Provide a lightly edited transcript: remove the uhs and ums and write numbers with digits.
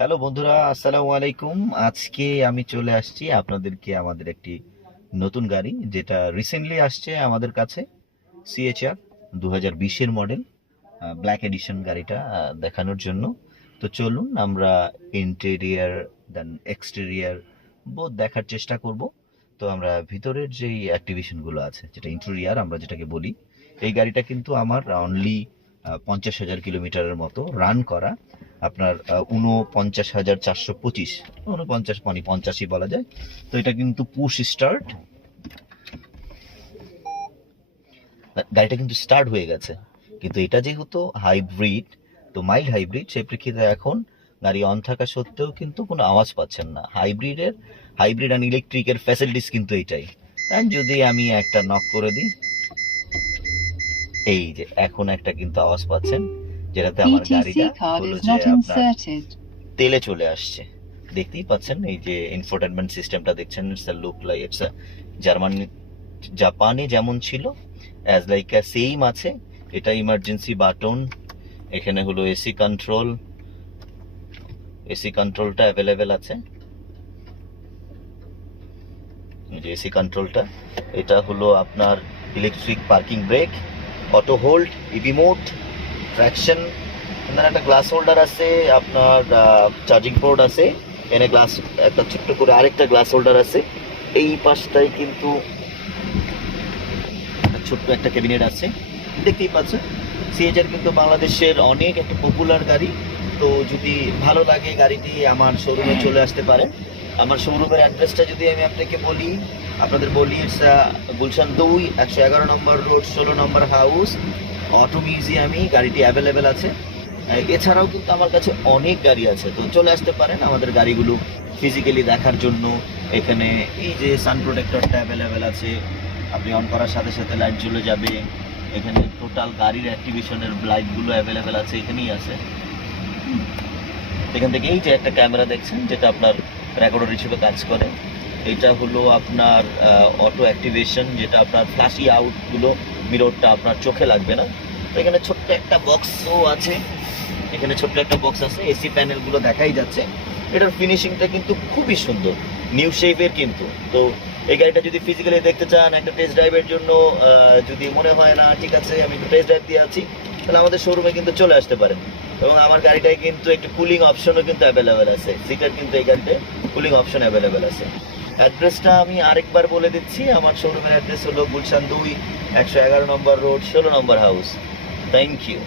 Hello বন্ধুরা, আসসালামু আলাইকুম। আজকে আমি চলে আসছি আপনাদেরকে আমাদের একটি নতুন গাড়ি, যেটা রিসেন্টলি আসছে আমাদের কাছে, সিএচআর 2020-এর মডেল ব্ল্যাক এডিশন গাড়িটা দেখানোর জন্য। তো চলুন আমরা ইন্টেরিয়ার দেন এক্সটেরিয়ার বোথ দেখার চেষ্টা করব। তো আমরা ভিতরের যেই অ্যাক্টিভেশনগুলো আছে, যেটা ইন্টেরিয়ার আমরা যেটাকে বলি, এই গাড়িটা কিন্তু আমার অনলি 50,000 কিলোমিটারের মতো রান করা। আপনার 49,425, 49 বলা যায়। তো এটা কিন্তু পুশ স্টার্ট, গাড়িটা কিন্তু স্টার্ট হয়ে গেছে। কিন্তু এটা যেহেতু হাইব্রিড, তো মাইল্ড হাইব্রিড, সেই প্রেক্ষিতে এখন গাড়ি অন থাকা সত্ত্বেও কিন্তু কোনো আওয়াজ পাচ্ছেন না। হাইব্রিড অ্যান্ড ইলেকট্রিকের ফ্যাসিলিটিস কিন্তু এটাই। আর যদি আমি একটা নক করে দিই, এই যে এখন একটা কিন্তু আওয়াজ পাচ্ছেন, যেটাতে আমার গাড়িটা হলো যে আপনার তেলে চলে আসছে। দেখতেই পাচ্ছেন, এই যে ইনফোটেনমেন্ট সিস্টেমটা দেখছেন, it's a look like it's a জাপানে যেমন ছিল অ্যাজ লাইক সেম আছে। এটা ইমার্জেন্সি বাটন, এখানে হলো এসি কন্ট্রোলটা অ্যাভেলেবেল আছে। যে এসি কন্ট্রোলটা, এটা হলো আপনার electric parking break, auto hold, EV mode, traction. এখানে একটা গ্লাস হোল্ডার আছে, আপনার চার্জিং পোর্ট আছে, এখানে গ্লাস একটা ছোট্ট করে আরেকটা গ্লাস হোল্ডার আছে। এই পাশটায় কিন্তু ছোট্ট একটা ক্যাবিনেট আছে। দেখতেই পাচ্ছেন, সিএচআর কিন্তু বাংলাদেশের অনেক একটা পপুলার গাড়ি। তো যদি ভালো লাগে গাড়িটি, আমার শোরুমে চলে আসতে পারেন। আমার শোরুমের অ্যাড্রেসটা যদি আমি আপনাদের বলি, it's Gulshan 2, 111 number road, 16 number house, auto মিউজিয়ামই গাড়িটি অ্যাভেলেবেল আছে। এছাড়াও কিন্তু আমার কাছে অনেক গাড়ি আছে, তো চলে আসতে পারেন আমাদের গাড়িগুলো ফিজিক্যালি দেখার জন্য। এখানে এই যে সান প্রোটেক্টরটা অ্যাভেলেবেল আছে, আপনি অন করার সাথে সাথে লাইট জ্বলে যাবে। এখানে টোটাল গাড়ির অ্যাক্টিভেশনের লাইটগুলো অ্যাভেলেবেল আছে, এখানেই আছে। এখান থেকে এই যে একটা ক্যামেরা দেখছেন, যেটা আপনার রেকর্ডার হিসেবে কাজ করে, এটা হলো আপনার অটো অ্যাক্টিভেশন, যেটা আপনার ফ্ল্যাশি আউটগুলো, মিররটা আপনার চোখে লাগবে না। তো এখানে ছোট্ট একটা বক্সও আছে, এসি প্যানেলগুলো দেখাই যাচ্ছে। এটার ফিনিশিংটা কিন্তু খুবই সুন্দর, নিউ শেপের কিন্তু। তো এই গাড়িটা যদি ফিজিক্যালি দেখতে চান একটা টেস্ট ড্রাইভের জন্য, যদি মনে হয় না ঠিক আছে আমি একটু টেস্ট ড্রাইভ দিয়ে আছি, তাহলে আমাদের শোরুমে কিন্তু চলে আসতে পারেন। এবং আমার গাড়িটায় কিন্তু একটু কুলিং অপশনও কিন্তু অ্যাভেলেবেল আছে, সিটার কিন্তু এই গাড়িটায় কুলিং অপশন অ্যাভেলেবেল আছে। অ্যাড্রেসটা আমি আরেকবার বলে দিচ্ছি, আমার শোরুমের অ্যাড্রেস হলো Gulshan 2, 111 number road, 16 number house. Thank you.